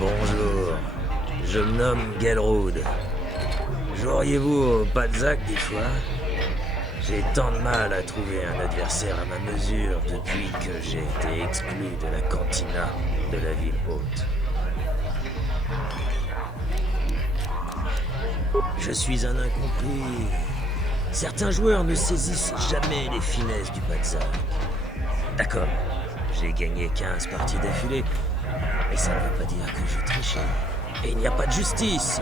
Bonjour, je me nomme Gelroud. Joueriez-vous au Padzak des fois? J'ai tant de mal à trouver un adversaire à ma mesure depuis que j'ai été exclu de la cantina de la ville haute. Je suis un incompris. Certains joueurs ne saisissent jamais les finesses du Padzak. D'accord, j'ai gagné 15 parties d'affilée, mais ça ne veut pas dire que je trichais. Et il n'y a pas de justice.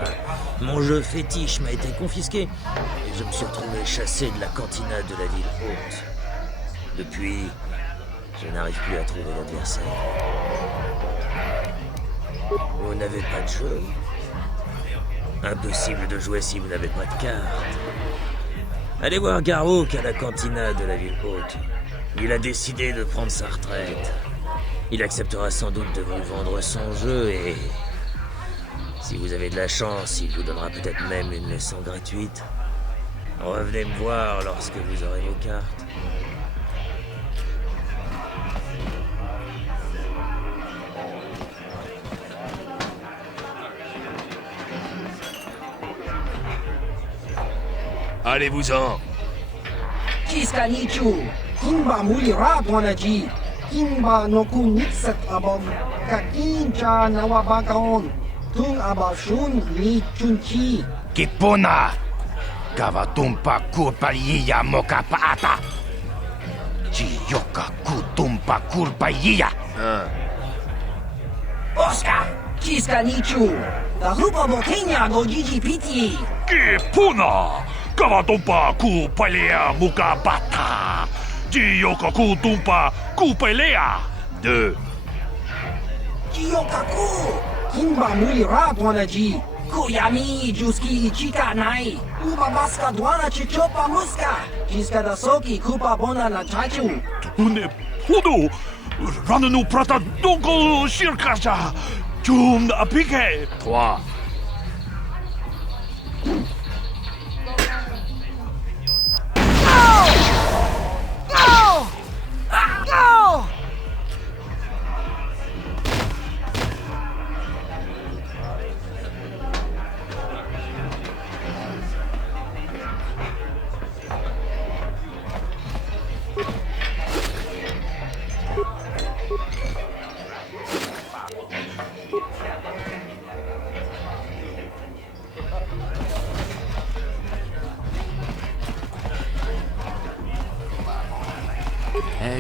Mon jeu fétiche m'a été confisqué et je me suis retrouvé chassé de la cantina de la ville haute. Depuis, je n'arrive plus à trouver l'adversaire. Vous n'avez pas de jeu? Impossible de jouer si vous n'avez pas de carte. Allez voir Garrouk à la cantina de la ville haute. Il a décidé de prendre sa retraite. Il acceptera sans doute de vous vendre son jeu et... si vous avez de la chance, il vous donnera peut-être même une leçon gratuite. Revenez me voir lorsque vous aurez vos cartes. Allez-vous-en. Kiska Nichu, Kimba Mulira Dwanaji, Kimba Nokunitsat Abom, Kakincha Nawabakon, Tung Abashun Ni Chunchi. Kipona. Kavatumpa kurpaliya mokapaata. Chiyoka kutumpa kurpaliya. Oscar, Kiska Nichu, the Hupa Botenya go Gigi Piti. Kipuna! Kavatumpa kupalea mukabata! Jiyoka kutumpa kupalea! 2. Kiyokaku, Kimba Mulira Dwanaji, Kuyami Juski Chika Nai, Uba Baska Dwana Chichopa Muska, Kiska Dasoki Kupa Bona na Chachu. Une pudu! Rananu prata donko shirkasha! Jum apike! 3.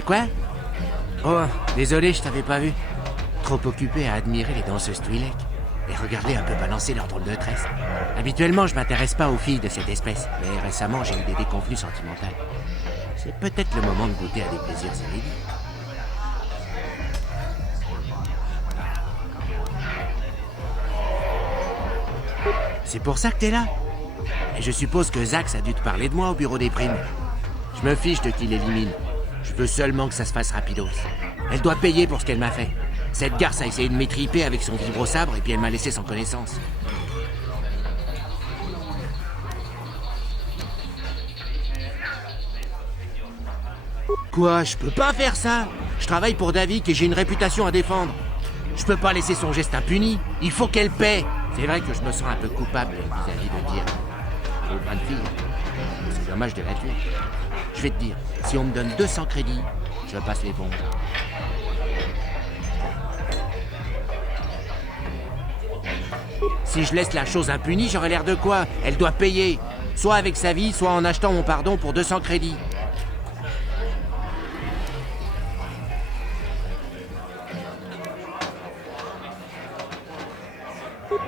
Quoi? Oh, désolé, je t'avais pas vu. Trop occupé à admirer les danseuses Twi'lek et regarder un peu balancer leur drôle de tresse. Habituellement, je m'intéresse pas aux filles de cette espèce, mais récemment, j'ai eu des déconvenues sentimentales. C'est peut-être le moment de goûter à des plaisirs inédits. C'est pour ça que t'es là? Et je suppose que Zax a dû te parler de moi au bureau des primes. Je me fiche de qui l'élimine. Je veux seulement que ça se fasse rapidos. Elle doit payer pour ce qu'elle m'a fait. Cette garce a essayé de m'étriper avec son vibro-sabre et puis elle m'a laissé sans connaissance. Quoi? Je peux pas faire ça? Je travaille pour Davik et j'ai une réputation à défendre. Je peux pas laisser son geste impuni. Il faut qu'elle paie. C'est vrai que je me sens un peu coupable vis-à-vis de dire aux bonnes filles. C'est dommage de la tuer. Je vais te dire, si on me donne 200 crédits, je passe les bombes. Si je laisse la chose impunie, j'aurai l'air de quoi? Elle doit payer. Soit avec sa vie, soit en achetant mon pardon pour 200 crédits.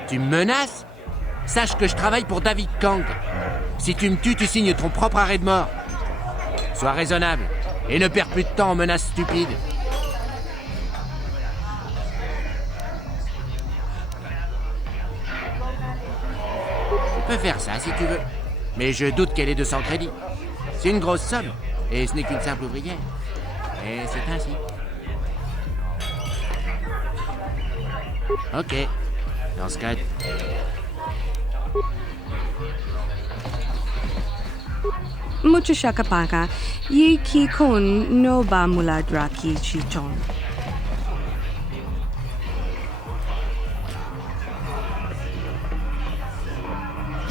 Tu me menaces? Sache que je travaille pour David Kang. Si tu me tues, tu signes ton propre arrêt de mort. Sois raisonnable et ne perds plus de temps en menaces stupides. Tu peux faire ça si tu veux, mais je doute qu'elle ait 200 crédits. C'est une grosse somme et ce n'est qu'une simple ouvrière. Et c'est ainsi. Ok, dans ce cas... Mucho shakapaka, ye ki kon no ba mula draki chichon.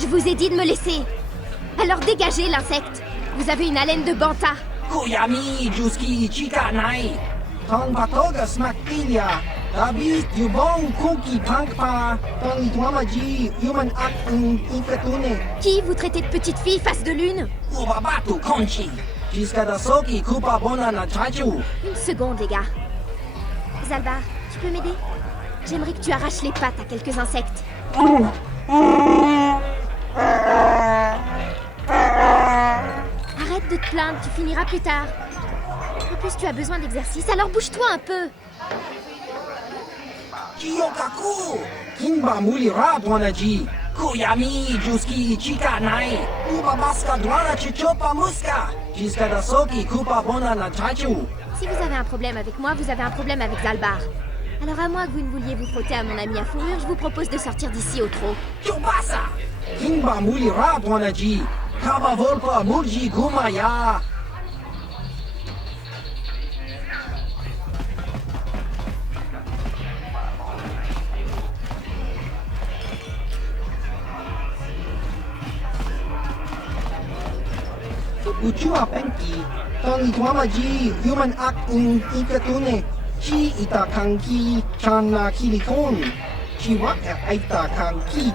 vous ai dit de me laisser. Alors dégagez, l'insecte. Vous avez une haleine de banta. Kuyami Juski Chika Nai. Tong Batoga Smaktilia. David Yubong Kuki Pankpa. Tong Itwamaji Human Ak Inkatune. Qui vous traitez de petite fille face de lune? Ubabatu Konchi. Jusqu'à Dasoki Kupa Bona na Chachu. Une seconde, les gars. Zalbar, tu peux m'aider? J'aimerais que tu arraches les pattes à quelques insectes. Arrête de te plaindre, tu finiras plus tard. En plus, tu as besoin d'exercice, alors bouge-toi un peu. Kiyokaku. Kinba Mulira Dwanaji. Kuyami Juski Chika Nai. Ubabaska Dwana Chichopa Muska. Jusqu'à Dasoki Kupa Bona na Chachu. Si vous avez un problème avec moi, vous avez un problème avec Zalbar. Alors à moins que vous ne vouliez vous frotter à mon ami à fourrure, je vous propose de sortir d'ici au trot. Chubasa. Kinba Mulira Dwanaji. Kaba Volpa Murji Gumaya. Uchua Penki, Tong Itwamaji, Human Ak Ikatune, Chi Itakanki, Chana Kilikon, Chiwak Aitakanki.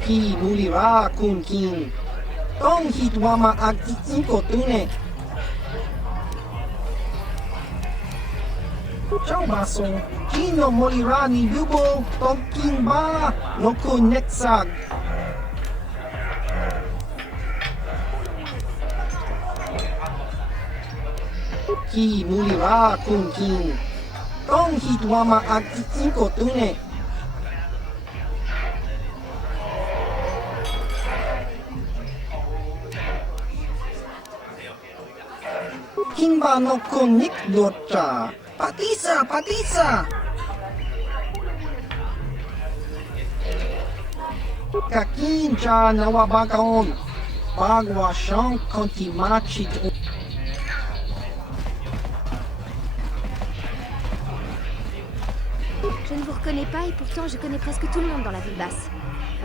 Ki Mulira Kun King, Tong Hitwama Ak Ikotune. Ciao Baso, Kino Molira ni Bubo, Tong King Ba, Noko Nexag. Ki Mulira Kun King, Tong Hitwama Ak Ikotune. Kimba no Konik Dota, Patisa, Patisa. Kakincha Nawabakaon, Bagwa Shan Kontimachi. Je ne vous reconnais pas et pourtant je connais presque tout le monde dans la ville basse.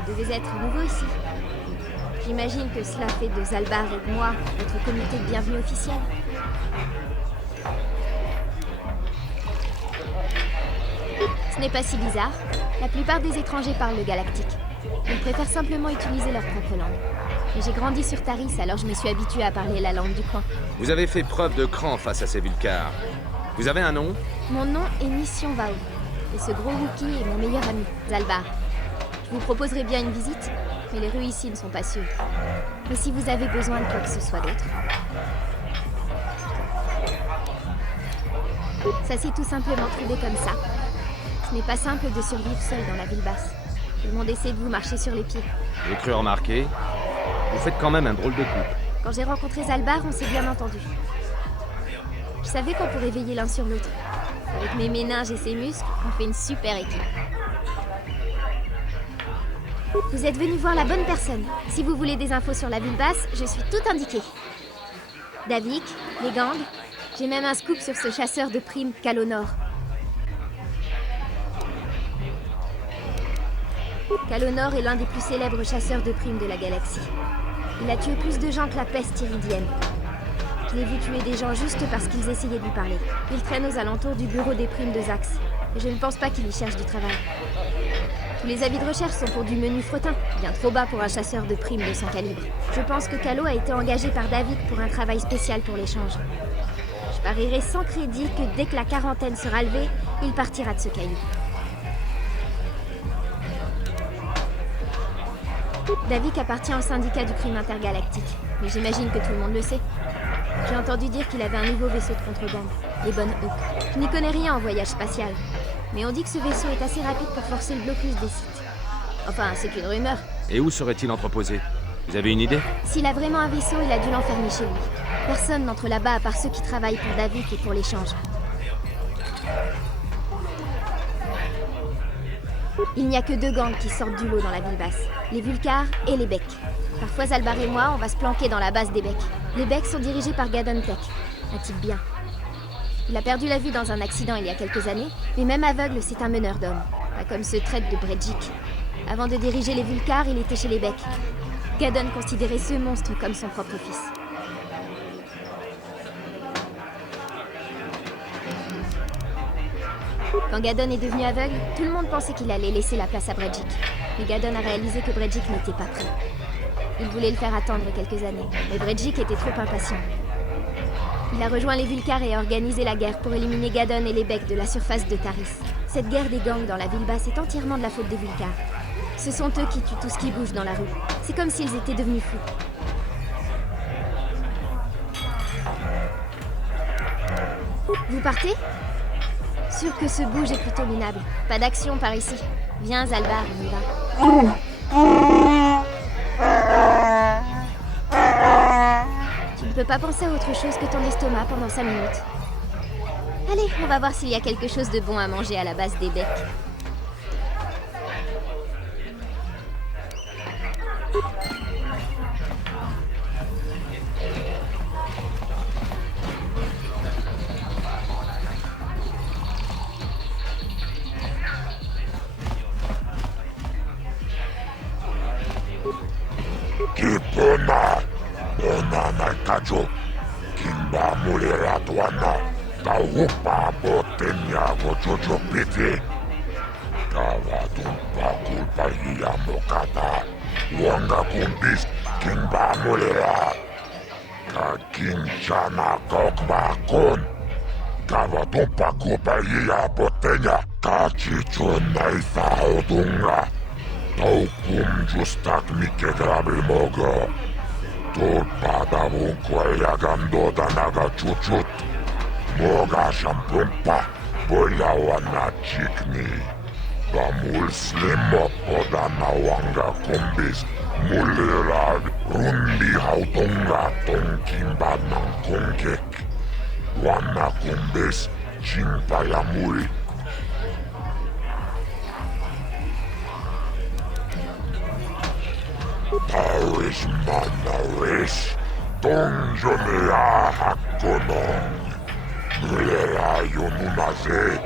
Vous devez être nouveau ici. J'imagine que cela fait de Zalbar et de moi votre comité de bienvenue officiel. Ce n'est pas si bizarre. La plupart des étrangers parlent le galactique. Ils préfèrent simplement utiliser leur propre langue. Mais j'ai grandi sur Taris, alors je me suis habituée à parler la langue du coin. Vous avez fait preuve de cran face à ces Vulcars. Vous avez un nom? Mon nom est Mission Vao. Et ce gros Wookie est mon meilleur ami, Zalbar. Je vous proposerai bien une visite, mais les rues ici ne sont pas sûres. Mais si vous avez besoin de quoi que ce soit d'autre... Ça s'est tout simplement trouvé comme ça. Ce n'est pas simple de survivre seul dans la ville basse. Tout le monde essaie de vous marcher sur les pieds. J'ai cru remarquer. Vous faites quand même un drôle de couple. Quand j'ai rencontré Zalbar, on s'est bien entendu. Je savais qu'on pourrait veiller l'un sur l'autre. Avec mes méninges et ses muscles, on fait une super équipe. Vous êtes venu voir la bonne personne. Si vous voulez des infos sur la ville basse, je suis tout indiquée. Davik, les gangs, j'ai même un scoop sur ce chasseur de primes Kalonor. Kalonor est l'un des plus célèbres chasseurs de primes de la galaxie. Il a tué plus de gens que la peste iridienne. Je l'ai vu tuer des gens juste parce qu'ils essayaient de lui parler. Il traîne aux alentours du bureau des primes de Zax. Et je ne pense pas qu'il y cherche du travail. Tous les avis de recherche sont pour du menu fretin, bien trop bas pour un chasseur de primes de son calibre. Je pense que Kalo a été engagé par David pour un travail spécial pour l'échange. Je parierais sans crédit que dès que la quarantaine sera levée, il partira de ce caillou. Davik appartient au syndicat du crime intergalactique, mais j'imagine que tout le monde le sait. J'ai entendu dire qu'il avait un nouveau vaisseau de contrebande, les Bonnes Hawk. Je n'y connais rien en voyage spatial, mais on dit que ce vaisseau est assez rapide pour forcer le blocus des sites. Enfin, c'est qu'une rumeur. Et où serait-il entreposé? Vous avez une idée? S'il a vraiment un vaisseau, il a dû l'enfermer chez lui. Personne n'entre là-bas à part ceux qui travaillent pour Davik et pour l'échange. Il n'y a que deux gangs qui sortent du lot dans la ville basse, les Vulcars et les Becs. Parfois Zalbar et moi, on va se planquer dans la base des Becs. Les Becs sont dirigés par Gadon Tech, un type bien. Il a perdu la vue dans un accident il y a quelques années, mais même aveugle, c'est un meneur d'hommes. Pas comme ce traître de Bredjik. Avant de diriger les Vulcars, il était chez les Becs. Gadon considérait ce monstre comme son propre fils. Quand Gadon est devenu aveugle, tout le monde pensait qu'il allait laisser la place à Bredjik. Mais Gadon a réalisé que Bredjik n'était pas prêt. Il voulait le faire attendre quelques années, mais Bredjik était trop impatient. Il a rejoint les Vulcars et a organisé la guerre pour éliminer Gadon et les Becs de la surface de Taris. Cette guerre des gangs dans la ville basse est entièrement de la faute des Vulcars. Ce sont eux qui tuent tout ce qui bouge dans la rue. C'est comme s'ils étaient devenus fous. Vous partez ? Sûr que ce bouge est plutôt minable. Pas d'action par ici. Viens, Zalbar, on y va. Tu ne peux pas penser à autre chose que ton estomac pendant 5 minutes. Allez, on va voir s'il y a quelque chose de bon à manger à la base des Becs. Kipona, Bona Nakajo, Kimba Mulera Tuana, Taupa Botenya Gojojo Piti, Kavatumpa Kulpa Yamokata, Wanga Kumbis, Kimba Mulera, Kakinchana Kokba Kon, Kavatumpa Kulpa Yabotenya, Kachichuna Isa Odunga. Taukum justak mikedrabil mogo. Tulpadavun kuelagando danaga chuchut. Moga shampumpa, boyawana chikni. Bamul slimo podana wanga kumbis. Mulirag rundi hautunga tonkimba nang kongkek. Wana kumbis, chimpayamuri. Paris Manaris, Donjonea Hakonong, Mulera Yonunaze,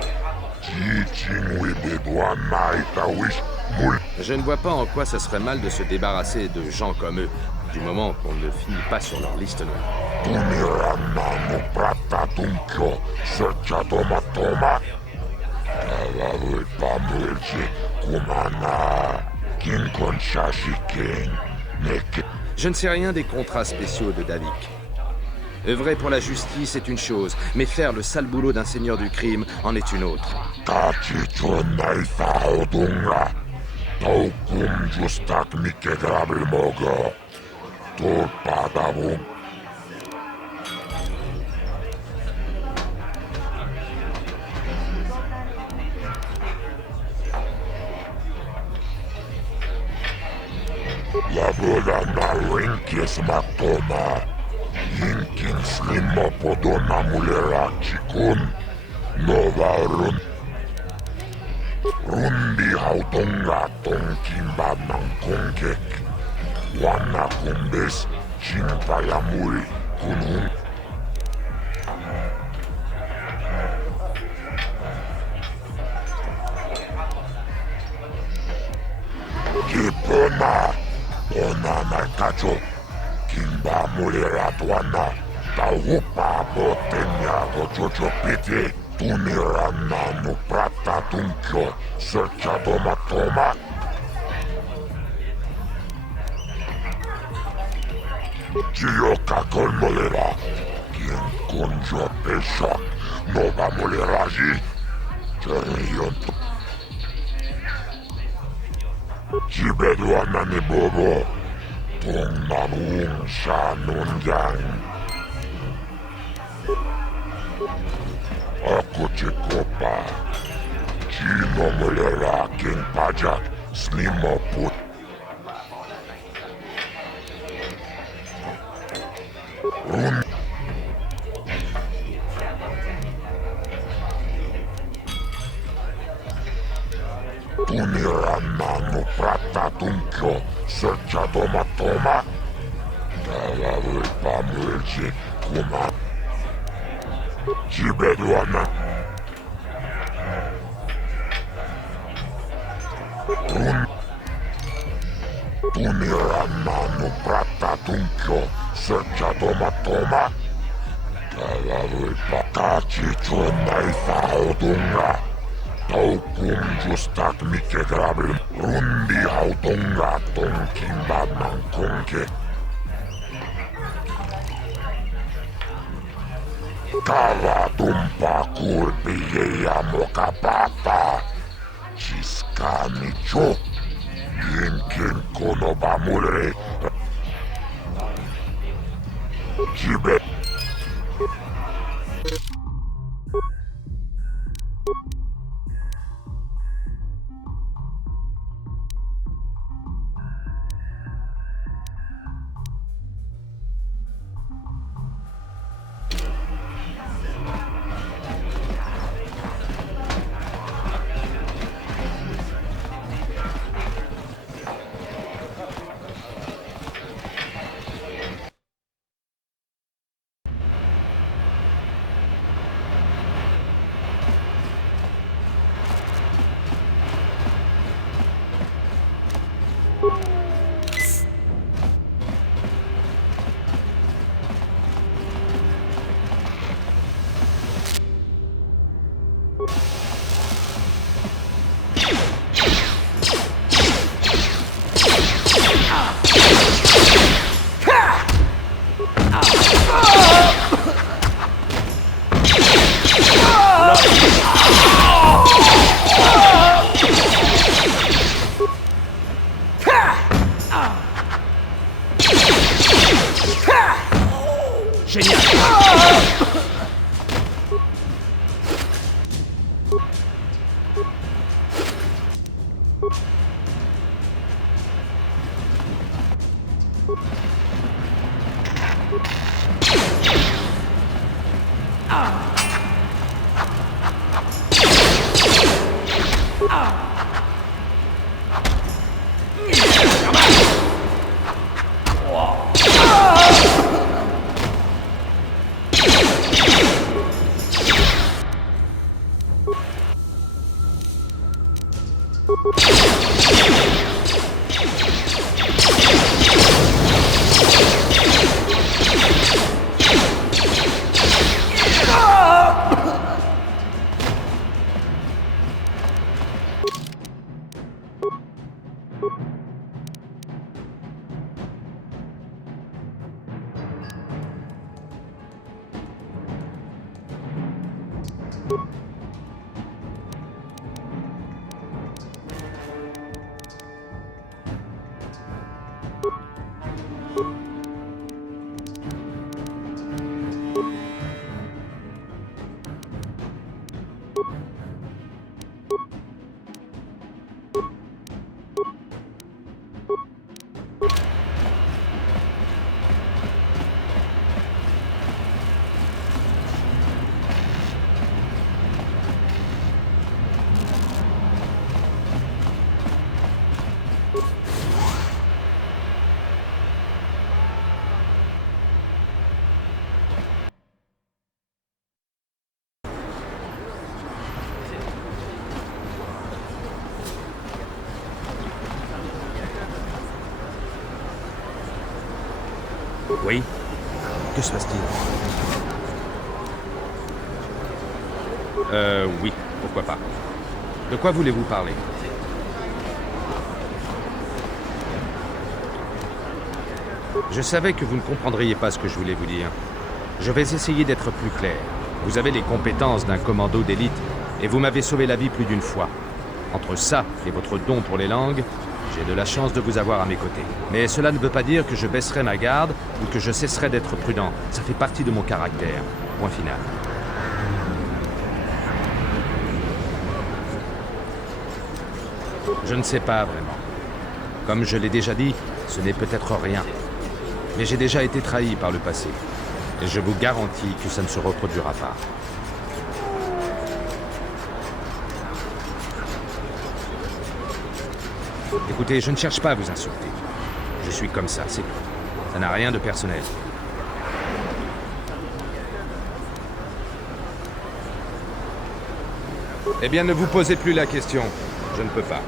Chichinwi Bedouana Itawish, Mul. Je ne vois pas en quoi ça serait mal de se débarrasser de gens comme eux, du moment qu'on ne finit pas sur leur liste noire. Tunirana no prata tunkyo, Serchatoma Toma, Kalavul Pamulji, Kumana. Je ne sais rien des contrats spéciaux de Davik. Œuvrer pour la justice est une chose, mais faire le sale boulot d'un seigneur du crime en est une autre. La boda na rinkis matoma. Yinkin slimo podona mulera chikun. Nova run. Rundi hautonga tonkimba nang kongkek. Wana kumbes chimpayamuri kunun. Kipona. Ona Nakajo, Kimba Mulera Tuana, Taupa Botenya Gojojo Piti, Tunirana no Prata Tunkyo, Serchadoma Toma. Chioka Kolmolera, Kien Konjo Pesha, Nova Muleraji, Cherion. Chibeduana ni bobo, Tonganung Shanungang. Ako Chikopa, Chino Mulera King Pajak, Slimo Put. Run. Tunirana no Prata Tunkyo, Serchadoma Toma. Kalavul Pamulji Kuma. Chibeduana. Tunirannanu Pratatunkyo Serchatomatoma Talavipa Tachichunai Fautunga Taukum Justak Mikegrabim Rundi Hautunga Tonkimbadnan Konke Kava Tumpa Kurpiyeya Mokapapa Chiskani Chok Yinkin Konobamure Jibe Oui. Que se passe-t-il? Oui, pourquoi pas. De quoi voulez-vous parler? Je savais que vous ne comprendriez pas ce que je voulais vous dire. Je vais essayer d'être plus clair. Vous avez les compétences d'un commando d'élite, et vous m'avez sauvé la vie plus d'une fois. Entre ça et votre don pour les langues, j'ai de la chance de vous avoir à mes côtés. Mais cela ne veut pas dire que je baisserai ma garde ou que je cesserai d'être prudent. Ça fait partie de mon caractère. Point final. Je ne sais pas vraiment. Comme je l'ai déjà dit, ce n'est peut-être rien. Mais j'ai déjà été trahi par le passé. Et je vous garantis que ça ne se reproduira pas. Écoutez, je ne cherche pas à vous insulter. Je suis comme ça, c'est tout. Ça n'a rien de personnel. Eh bien, ne vous posez plus la question. Je ne peux pas.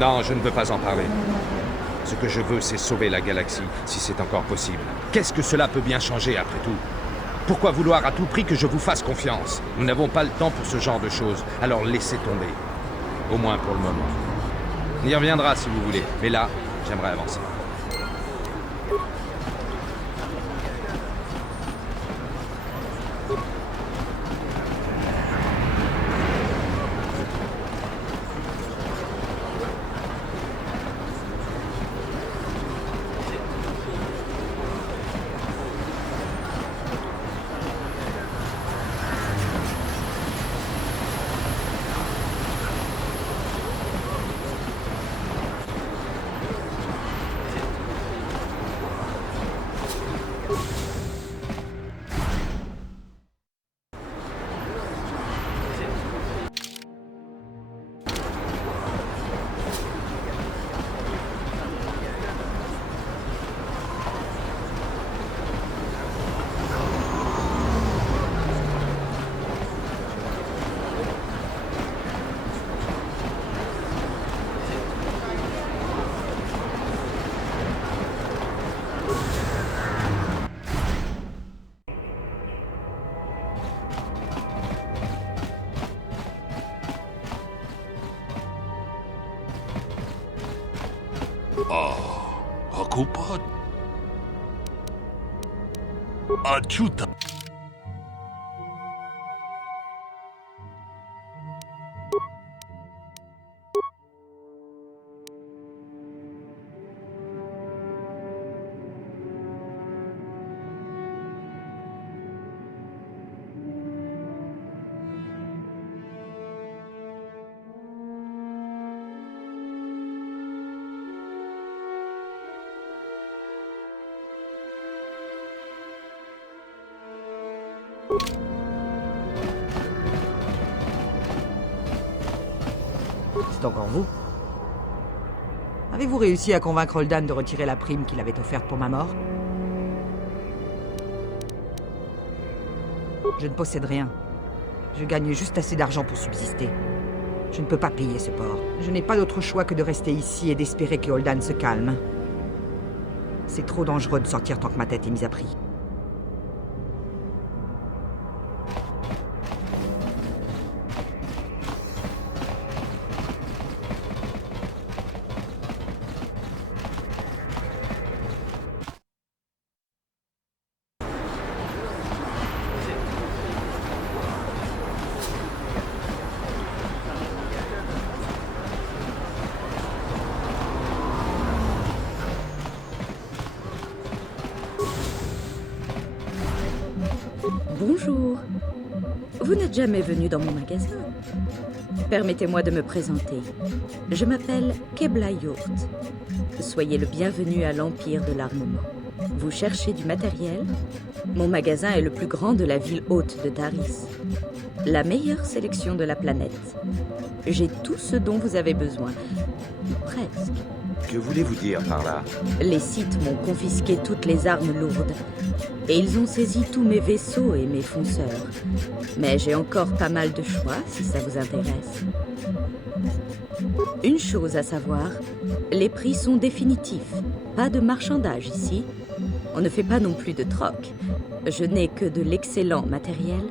Non, je ne veux pas en parler. Ce que je veux, c'est sauver la galaxie, si c'est encore possible. Qu'est-ce que cela peut bien changer, après tout? Pourquoi vouloir à tout prix que je vous fasse confiance? Nous n'avons pas le temps pour ce genre de choses, alors laissez tomber. Au moins pour le moment. On y reviendra si vous voulez, mais là, j'aimerais avancer. Ako pa. Achuta. C'est encore vous? Avez-vous réussi à convaincre Holdan de retirer la prime qu'il avait offerte pour ma mort? Je ne possède rien. Je gagne juste assez d'argent pour subsister. Je ne peux pas payer ce port. Je n'ai pas d'autre choix que de rester ici et d'espérer que Holdan se calme. C'est trop dangereux de sortir tant que ma tête est mise à prix. Bonjour. Vous n'êtes jamais venu dans mon magasin. Permettez-moi de me présenter. Je m'appelle Kebla Yurt. Soyez le bienvenu à l'Empire de l'Armement. Vous cherchez du matériel? Mon magasin est le plus grand de la ville haute de Taris. La meilleure sélection de la planète. J'ai tout ce dont vous avez besoin. Presque. Que voulez-vous dire par là? Les Sith m'ont confisqué toutes les armes lourdes. Et ils ont saisi tous mes vaisseaux et mes fonceurs. Mais j'ai encore pas mal de choix, si ça vous intéresse. Une chose à savoir, les prix sont définitifs. Pas de marchandage ici. On ne fait pas non plus de troc. Je n'ai que de l'excellent matériel.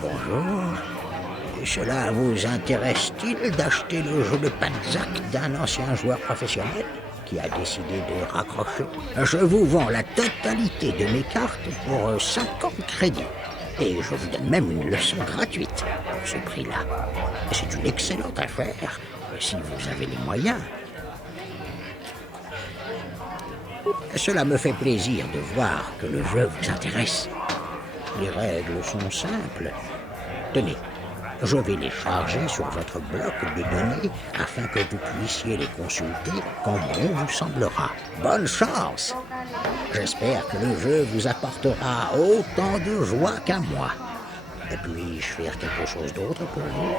Bonjour. Cela vous intéresse-t-il d'acheter le jeu de Panzak d'un ancien joueur professionnel qui a décidé de raccrocher? Je vous vends la totalité de mes cartes pour 50 crédits. Et je vous donne même une leçon gratuite pour ce prix-là. C'est une excellente affaire, si vous avez les moyens. Cela me fait plaisir de voir que le jeu vous intéresse. Les règles sont simples. Tenez, je vais les charger sur votre bloc de données afin que vous puissiez les consulter quand bon vous semblera. Bonne chance! J'espère que le jeu vous apportera autant de joie qu'à moi. Et puis-je faire quelque chose d'autre pour vous?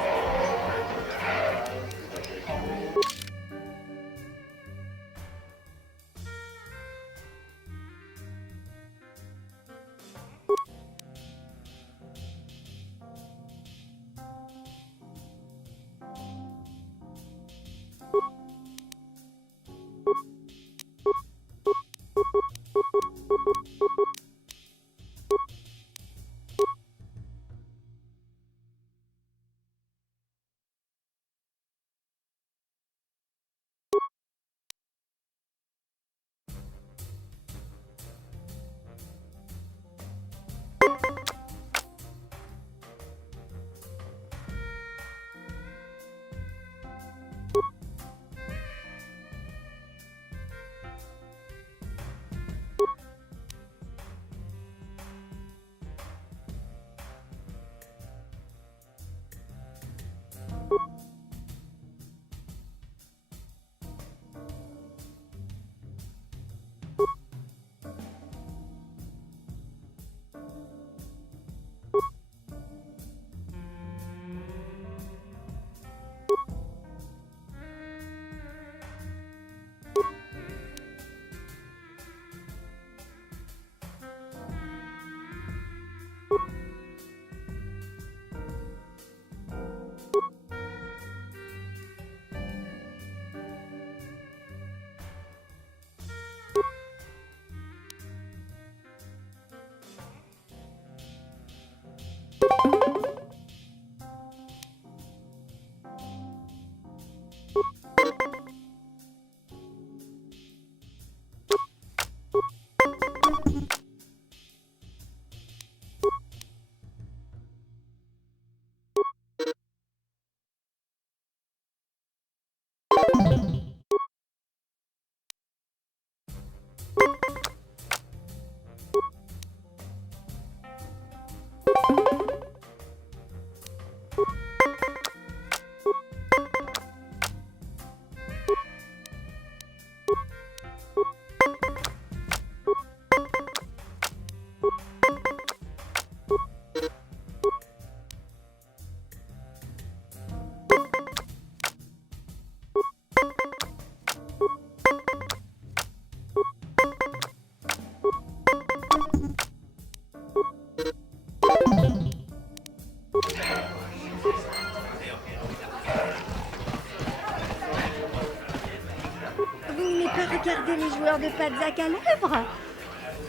Regardez les joueurs de Panzak à l'œuvre.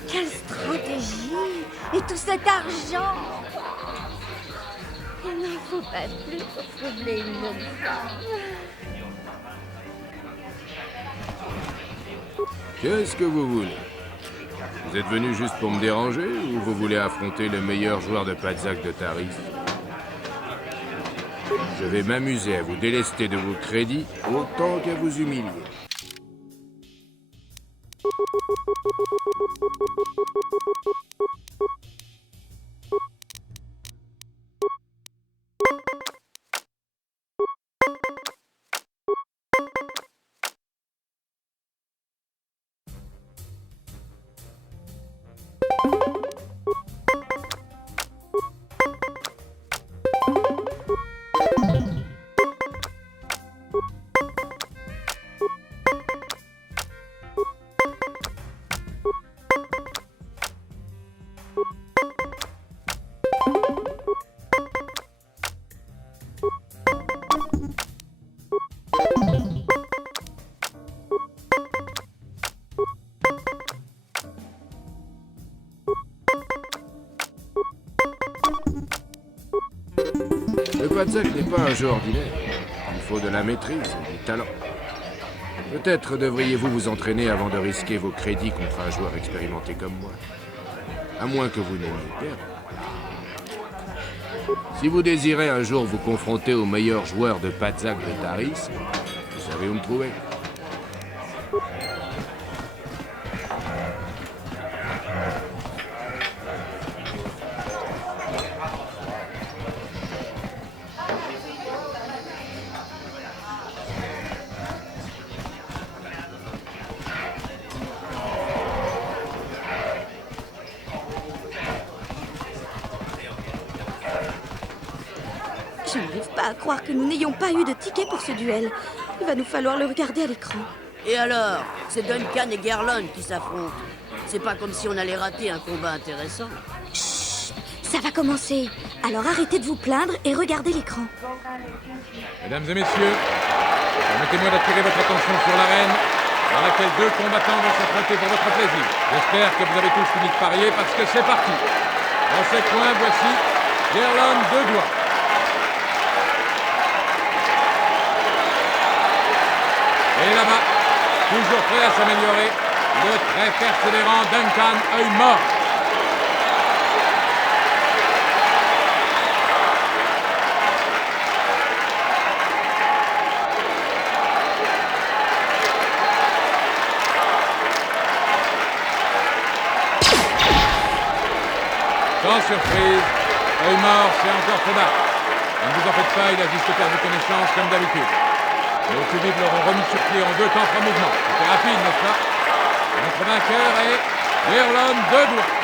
Quelle stratégie! Et tout cet argent! Il n'en faut pas plus pour troubler une jeune femme. Qu'est-ce que vous voulez? Vous êtes venu juste pour me déranger ou vous voulez affronter le meilleur joueur de Panzak de Taris? Je vais m'amuser à vous délester de vos crédits autant qu'à vous humilier. Le Padzak n'est pas un jeu ordinaire. Il faut de la maîtrise et du talent. Peut-être devriez-vous vous entraîner avant de risquer vos crédits contre un joueur expérimenté comme moi. À moins que vous n'aymiez perdre. Si vous désirez un jour vous confronter aux meilleurs joueurs de Padzak de Taris, vous savez où me trouver. Je n'arrive pas à croire que nous n'ayons pas eu de ticket pour ce duel. Il va nous falloir le regarder à l'écran. Et alors, c'est Duncan et Gerlon qui s'affrontent. C'est pas comme si on allait rater un combat intéressant. Chut, ça va commencer. Alors arrêtez de vous plaindre et regardez l'écran. Mesdames et messieurs, permettez-moi d'attirer votre attention sur l'arène dans laquelle deux combattants vont s'affronter pour votre plaisir. J'espère que vous avez tous fini de parier parce que c'est parti. Dans ces coins, voici Gerlon deux doigts. Et là-bas, toujours prêt à s'améliorer, le très persévérant Duncan œil mort. Sans surprise, œil mort s'est encore fait battre. Ne vous en faites pas, il a juste perdu connaissance comme d'habitude. Nos publics l'auront remis sur pied en 2 temps 3 mouvements. C'était rapide, n'est-ce pas? Notre vainqueur est Gerlon deux doigts.